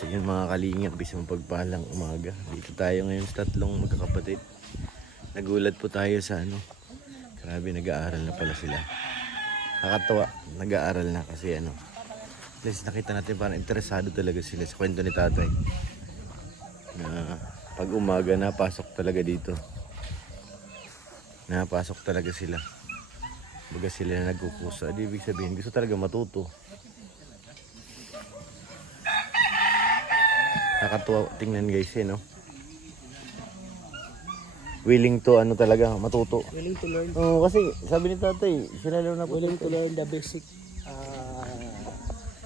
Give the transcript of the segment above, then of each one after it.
So yun mga kalingap, isang pagpalang umaga. Dito tayo ngayon sa tatlong magkakapatid. Nagulat po tayo sa ano. Grabe, nag-aaral na pala sila. Nakakatawa, nag-aaral na kasi ano. At least nakita natin parang interesado talaga sila sa kwento ni tatay. Na pag umaga napasok talaga dito. Napasok talaga sila. Baga sila na nagkukusa. Di ibig sabihin, gusto talaga matuto. Nakakatuwa tingnan guys no. Willing to ano talaga matuto. Willing to learn. Oo, kasi sabi ni tatay, sila lang na po. Willing to learn the basic.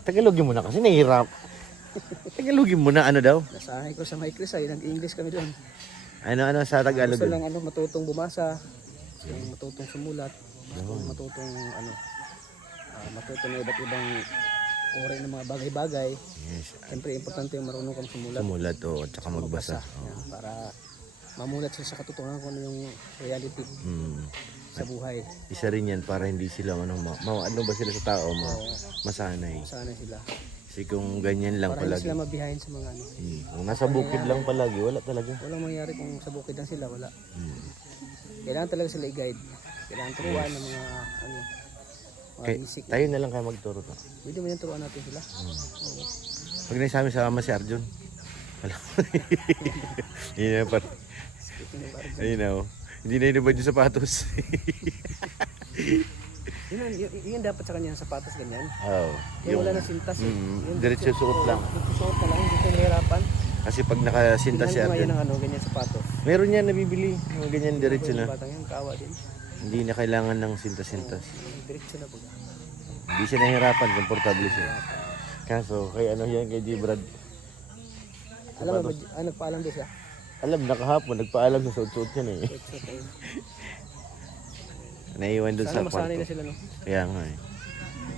Tagalogin mo na kasi nahihirap. Tagalogin mo na ano daw? Nasanay ko sa Micris ay nag-English kami doon. Ano sa Tagalog? Gusto lang matutong bumasa, yung matutong sumulat, matutong matutong na iba't ibang uri ng mga bagay-bagay. Yes. Siyempre importante yung marunong kang sumulat. Sumulat at saka magbasa. Yan, para mamulat sila sa katotohanan kung ano yung reality sa buhay. Isa rin yan para hindi sila ano ba sila sa tao masanay. Masanay sila. Kasi kung ganyan lang Para hindi palagi. sila mabihayin sa mga ano. Kung nasa bukid lang palagi, wala talaga. Walang mangyari kung sa bukid lang sila, wala. Kailangan talaga sila i-guide. Kailangan turuan ng mga mga basic. Tayo na lang kayo magturo to. Pwede mo yan turuan natin sila. Pag naisama sama si Arjun. Wala. Hindi na pa. Ayun na oh. Hindi na inubad yung sapatos. Yun dapat sa kanya sapatos ganyan. Oo. Yung wala na sintas. Diretso suot lang. Suot na lang, hindi ko nahirapan. Kasi pag nakasinta si Tingnan mo Arjun. ngayon ng ganyan sapatos. Meron yan nabibili. Mga ganyan diretso Yung na. batang yan, kawa din. Hindi na kailangan ng sintas-sintas. Diretso na baga. Hindi siya nahihirapan. Komportable siya. Kaso kay ano yan kay G-Brad. Alam mo ba, nagpaalam din siya. Alam na kahapon. Nagpaalam sa suot-suot yan eh. Suot ayun. Naiwan doon sa Sana masanay na kwarto. sila no. Kaya nga eh.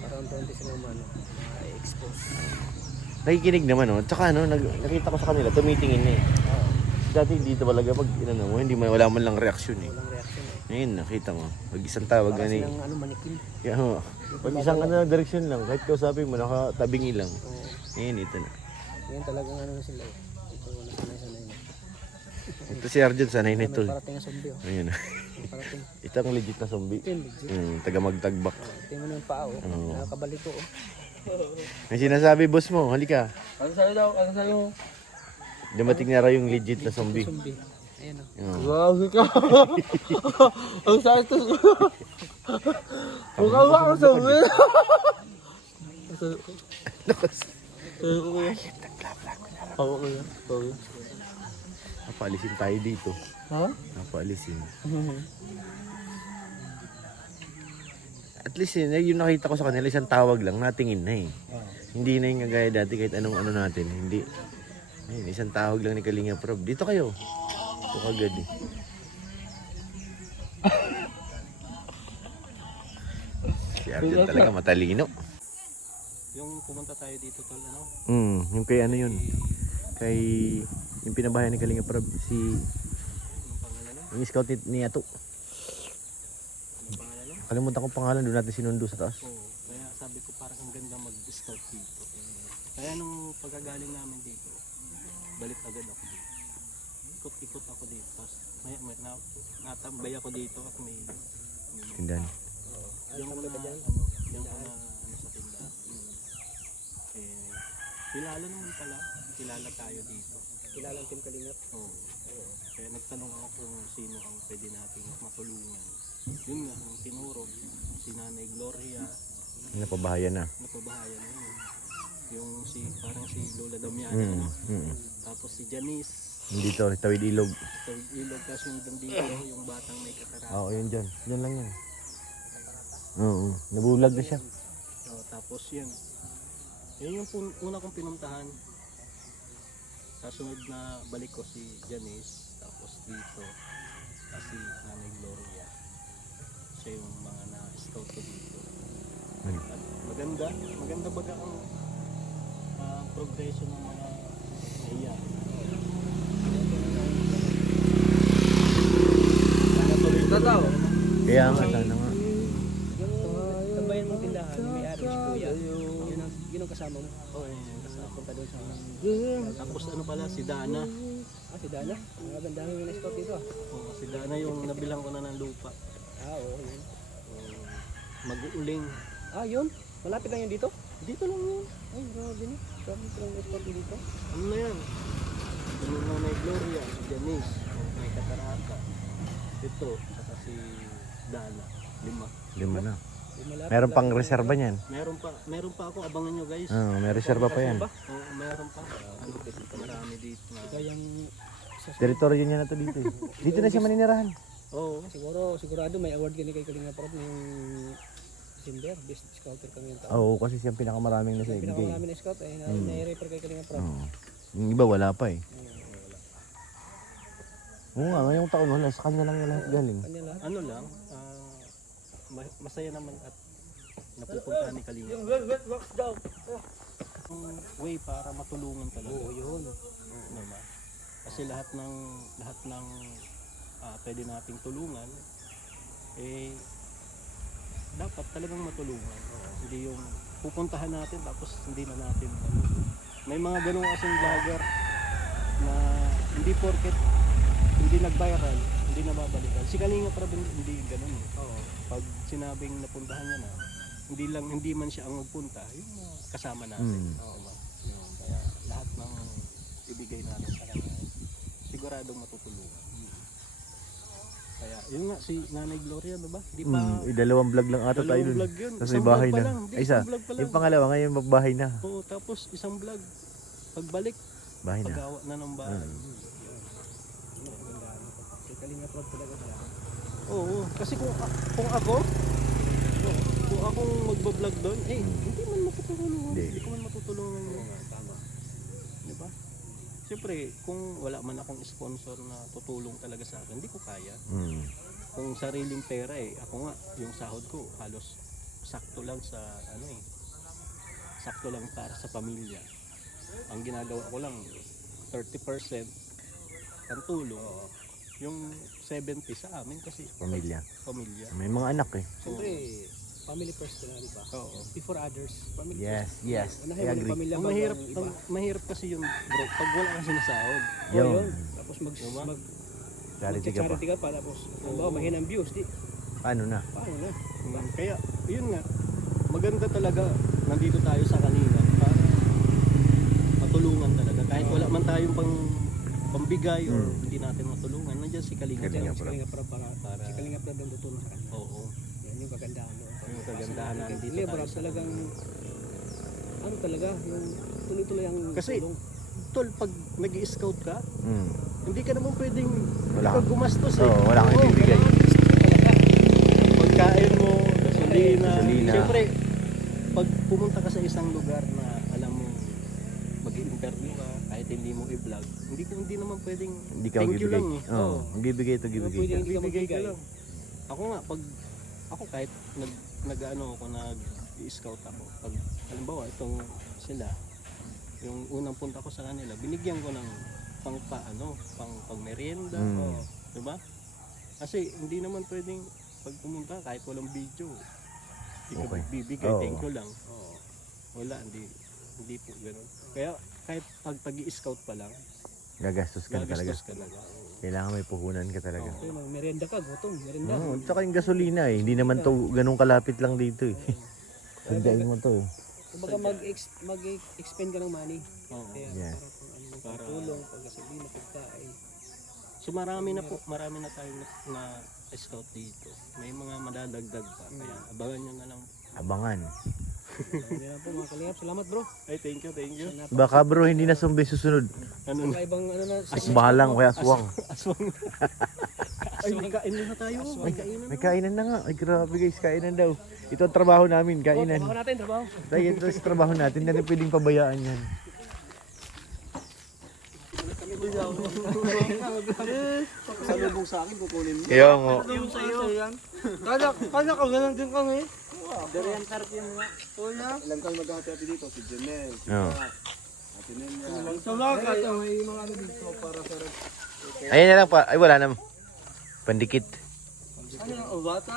Para unti-unti sila ma-expose. Nakikinig naman oh. Tsaka ano, nakita ko sa kanila, tumitingin na eh. Dati dito talaga pag inano mo, hindi wala man lang reaksyon eh. Walang reaction eh. Ngayon nakita mo, pag isang tawag Para gani. silang manikin. Kaya mo, pag isang direksyon lang, kahit kausapin mo, nakatabingi lang. Oo. Ngayon ito na. Ngayon talagang na sila eh. Ito nasanay-sanay na. Ito si Arjun, sanay na ito. May parating na zombie oh. Ayun. May parating. Ito ang legit na zombie. Ito yung legit. Taga magtagbak. Tingnan mo yung paa oh. Oo. Nakakabalik ko oh. May sinasabi boss mo, halika. Ano sa'yo daw? Ano sa'yo? Dumating na raw yung legit na zombie. Zombie. Ayan oh. Oo. Wow, ka. Ang sakit to. Mukha ba ako zombie? Oo, kuya. Oo. Napaalisin tayo dito. Ha? Napaalisin. At least yung nakita ko sa kanila, isang tawag lang, natingin na eh. Hindi na yung kagaya dati kahit anong ano natin. Hindi. Ayun, isang tawag lang ni Kalinga Prob. Dito kayo. Ito kagad eh. Si Arjun talaga matalino. Yung pumunta tayo dito tol, ano? Yung kay ano yun. Kay yung pinabahay ni Kalinga Prob. Si Yung pangalan yung scout ni Ato. Yung pangalan no? Kalimutan ko pangalan, doon natin sinundo sa taas. Oo. Kaya sabi ko parang ang ganda mag-scout dito. Kaya nung pagkagaling namin dito, balik agad ako dito. Ikot-ikot ako dito. Tapos natambay ako dito at may Tindahan. yung mga yung mga sa tindahan. Kilala naman pala. Kilala tayo dito. Kilala ang Team Kalingap? Oo. Kaya nagtanong ako kung sino ang pwede nating matulungan. Yun nga, ang tinuro, si Nanay Gloria, Napabahayan na. napabahayan na yun. Yung parang si Lola Damiana, tapos si Janice, Dito, Tawid Ilog. sa ilog, tapos yung bandito, yung batang may katarata. Oo, yun dyan. Dyan lang yan. Oo, nabulag na siya. Tapos yun. Yun yung una kong pinuntahan. Sa sunod na balik ko si Janice, tapos dito, si Nanay Gloria. Siya yung mga na-scout ko dito. At maganda baga ang progression ng mga iya. Tataw. Kaya nga, sana nga. Yung tambayan mong tindahan, may ari si Kuya. Yun ang kasama mo. Oo, yung kasama. Punta doon sa... Tapos ano pala, si Dana. Ah, si Dana. Ang dami yung na-scout dito ah. Oo, si Dana yung nabilang ko na ng lupa. Ah, oo, yun. Mag-uuling. Ah, yun. Malapit lang yun dito? Dito lang yun. Ay, grabe na. Grabe silang na-scout dito. Ano na yan? Yung Nanay Gloria, si Janice, may katarata. Ito, saka si Dana. 5. 5 na. Yung malapit Meron lang pang yung- reserva niyan. Meron pa ako, abangan nyo guys. May reserva pa yan. Oo, meron pa. Marami dito na. Ikaw yung... Teritoryo niya na to dito. Dito na siya maninirahan. Oo. Sigurado may award ka ni kay Kalinga Prab yung December. Best scouter kami yung taon. Oo, kasi siya pinakamaraming nasa Yung ibigay. pinakamarami na scout ay nai-refer kay Kalinga Prab. Oo. Yung iba wala pa eh. Oo nga, ngayong taon wala. Sa kanya lang yung lahat galing. Kanya lahat. Ano lang, masaya naman at napupuntahan ni Kalinga. Yung way para matulungan talaga. Oo, yun. Diba? Kasi lahat ng pwede nating tulungan eh dapat talagang matulungan. Hindi yung pupuntahan natin tapos hindi na natin may mga ganung kasing vlogger na hindi porket hindi nag-viral, hindi na babalikan. Si Kalinga Prab hindi ganun. Oo. Pag sinabing napuntahan niya na, hindi man siya ang magpunta, yung kasama natin. Diba? Yun. Kaya lahat ng ibigay natin sa kanya, siguradong matutulungan. Kaya yun nga si Nanay Gloria, diba? Di pa Dalawang vlog lang ata tayo dalawang dun. vlog yun. Tapos Isang may bahay vlog pa na. lang. Hindi, Ay, isa. isang vlog pa lang. Yung pangalawa, ngayon magbahay na. Oo, tapos isang vlog. Pagbalik, Bahay na. paggawa na ng bahay. Kay Kalinga Prab talaga siya. Oo, kasi kung akong magbablog doon, hindi man matutulungan. Hindi. Hindi ko man matutulungan yun. Tama. Di ba? Siyempre, kung wala man akong sponsor na tutulong talaga sa akin, hindi ko kaya. Kung sariling pera ako nga, yung sahod ko, halos sakto lang sa, sakto lang para sa pamilya. Ang ginagawa ko lang, 30% ang tulong. Yung 70 sa amin kasi Pamilya. pamilya. May mga anak eh. Siyempre, family first na, di ba? Oo. Before others. Family Yes, yes. Unahin I mo yung agree. pamilya Ang bago mahirap, ang iba. mahirap kasi yung bro, pag wala kasi nasahod. Yun. Tapos Diba? Charity ka pa. charity ka pa. Tapos, halimbawa, mahinang views. Di, Paano na? paano na? Kaya, yun nga, maganda talaga nandito tayo sa kanina para matulungan talaga. Kahit wala man tayong pambigay o hindi natin matulungan, nandiyan si Kalinga. Kalinga Si Prab. Kalinga Prab para si Kalinga Prab ang tutulong sa kanya. Oo. Yan yung kagandahan doon. Yung kagandahan na nandito Kalinga tayo Prab sa talagang, ano talaga, yung tuloy-tuloy ang Kasi, tulong. tol, pag nag-i-scout ka, Mm. hindi ka naman pwedeng Wala ikaw kang- gumastos Oo, wala kang ibibigay. Pagkain mo, gasolina. Gasolina. Siyempre, pag pumunta ka sa isang lugar na alam mo mag-i-interview ka, kahit hindi mo i-vlog, hindi naman pwedeng Hindi ka thank you magbibigay. lang eh. Oo. Magbibigay ito, Pwede gibigay ka. hindi ka Bibigay ka magbigay. lang. Ako nga, pag ako kahit nag-i-scout ako, pag halimbawa itong sila, yung unang punta ko sa kanila, binigyan ko ng pang merienda, Mm. diba? Kasi hindi naman pwedeng pag pumunta kahit walang video, hindi ka Okay. bibigay, Oo. thank you lang. Wala, hindi po ganun. Kaya kahit pag i-scout pa lang, Gagastos ka na talaga. gagastos ka na. Kailangan may puhunan ka talaga. Kaya merienda ka, gutom, merienda. Oo, tsaka yung gasolina eh. Hindi naman to ganun kalapit lang dito eh. Sundain mo to eh. Kumbaga mag-expend ka ng money. Oo. Kaya Yes. para tulong, pagkasabihin, pagkain. So marami na tayong na scout dito. May mga madadagdag pa. Kaya abangan nyo na lang. Abangan. Yan lang po mga kalingap. Salamat bro. Ay, thank you. Sa Baka bro, hindi na zombie susunod. Ano na? ibang ano na. Asbahalang kaya aswang. Aswang. Ay, may kain na tayo. May kainan. May kainan na nga. Ay grabe guys, kainan daw. Ito ang trabaho namin, kainan. Trabaho natin, trabaho. Tayo ito sa trabaho natin, hindi natin pwedeng pabayaan yan. Salubong sa akin, kukunin mo. Kaya nga. Kala ka ganun din kami. Darian karpin nga. Ilan kami maghahati dito? Si Janelle, si Oo. Ate Nenya. Sa bagay, may mga ano dito para sa Ayun na lang pa. Ay wala naman. Pandikit. ano ang bata.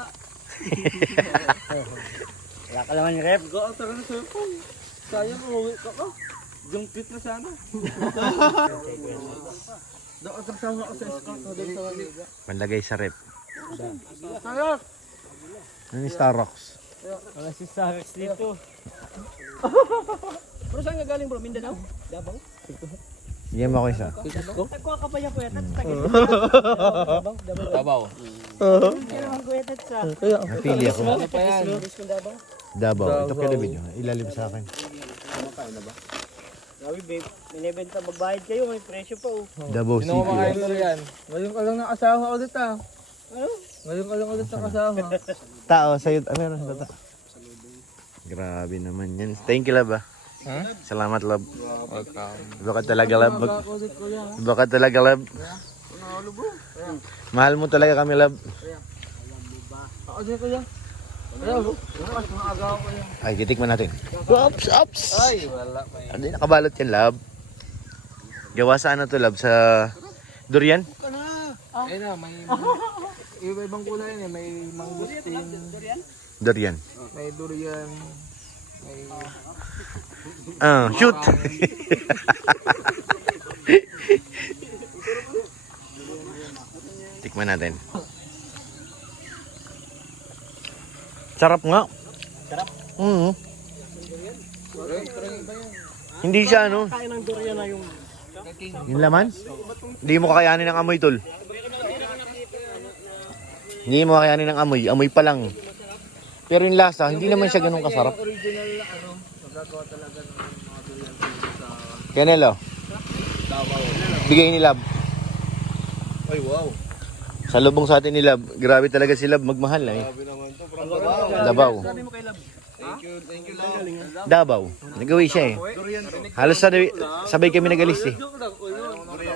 Wala ka naman yung rep. Go out na sa phone. Sayang, umuwi ka ka. Jungkit na sana. Dapat kasama ko sa escort ko doon sa Waliga. Panlagay sa rep. Sayang! Ano yung Starrocks? Wala si Sarex dito. Pero saan ka galing bro? Mindanao? Davao? Bigyan mo ako isa. Nagkuha ka pa niya kuya tat. Tabaw. Kaya naman kuya tat sa. Napili ako. Ano pa yan? Davao. Ito kaya video. Ilalim sa akin. Grabe babe, binibenta magbayad kayo, may presyo pa oh. Davao Sino mo City. makain mo yan? Ngayon ka lang nakasawa ulit ah. Ano? Ngayon ka lang ulit nakasama. Tao, sa'yo. Meron sa tao. Grabe naman yan. Thank you, love. Ha? Salamat, love. Welcome. Iba ka talaga, love. Ulit kuya. Iba ka talaga, love. Mahal mo talaga kami, love. Ako din kuya. Ayaw, bukas mga agaw ko yan. Ay, titikman natin. Ops, ops! Ay, wala pa yan. Hindi, nakabalot yan, love. Gawa sa ano to, love? Sa durian? Ayun na, may iba-ibang kulay yan eh. May mangustin, Durian. may durian, may Shoot! Tikman natin. Sarap nga. Sarap? Hindi siya ano. Kain ng durian na yung Yung laman? Hindi mo kakayanin ng amoy, tol. Hindi mo kakayanin ng amoy. Amoy pa lang. Pero yung lasa, hindi naman siya ganun kasarap. original na ano, nagagawa talaga ng mga durian sa Canelo, Davao. bigay ni Lab. Ay, wow. Sa lubong sa atin ni Lab. Grabe talaga si Lab magmahal eh. Sabi naman to, from Davao. Davao. sabi mo kay Lab. Thank you, love. Davao. Nagawi siya eh. Halos sabay kami nag-alis eh. Joke lang, kuya.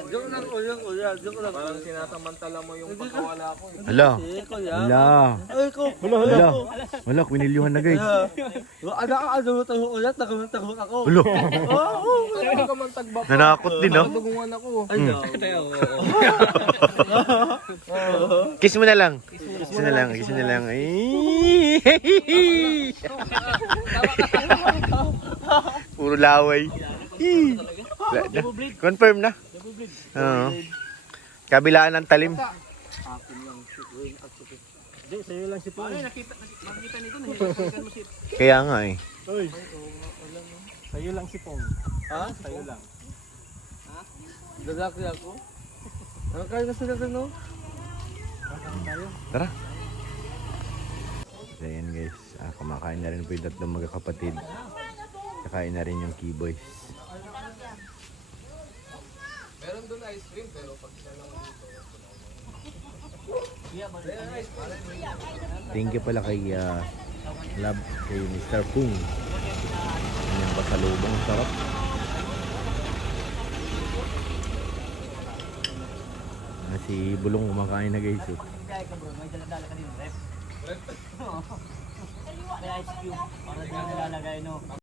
Joke lang, kuya. Joke lang. Parang sinasamantala mo yung pagkawala ko. Hala. Hala. Ay, ko. Hala. Hala, kwinilyuhan na guys. Ano tayo ulit, nakamantagok ako. Hala. Ay, nakamantagba pa. Nanakot din ah. Nadugungan ako. Kiss mo na lang. Kiss mo na lang. Kiss mo na lang. Puro laway. Wala na. Confirm na. Oo. Kabilaan ng talim. Hindi, sa'yo lang si Pong. Ano, makikita nito, nahihirapan mo si... Kaya nga eh. Uy. Sa'yo lang si Pong. Ha? Sa'yo lang. Dadaki ako. Ano kayo na sila no? Tara. So yan guys. Kumakain na rin po yung tatlong magkakapatid. Kakain na rin yung Keyboys. Meron doon ice cream pero pag Thank you pala kay Lab, kay Mr. Pung. Yung pasalubong sarap. Si Bulong kumakain na guys eh. May dala-dala ka din, rep. May ice cube. Para din nilalagay, no?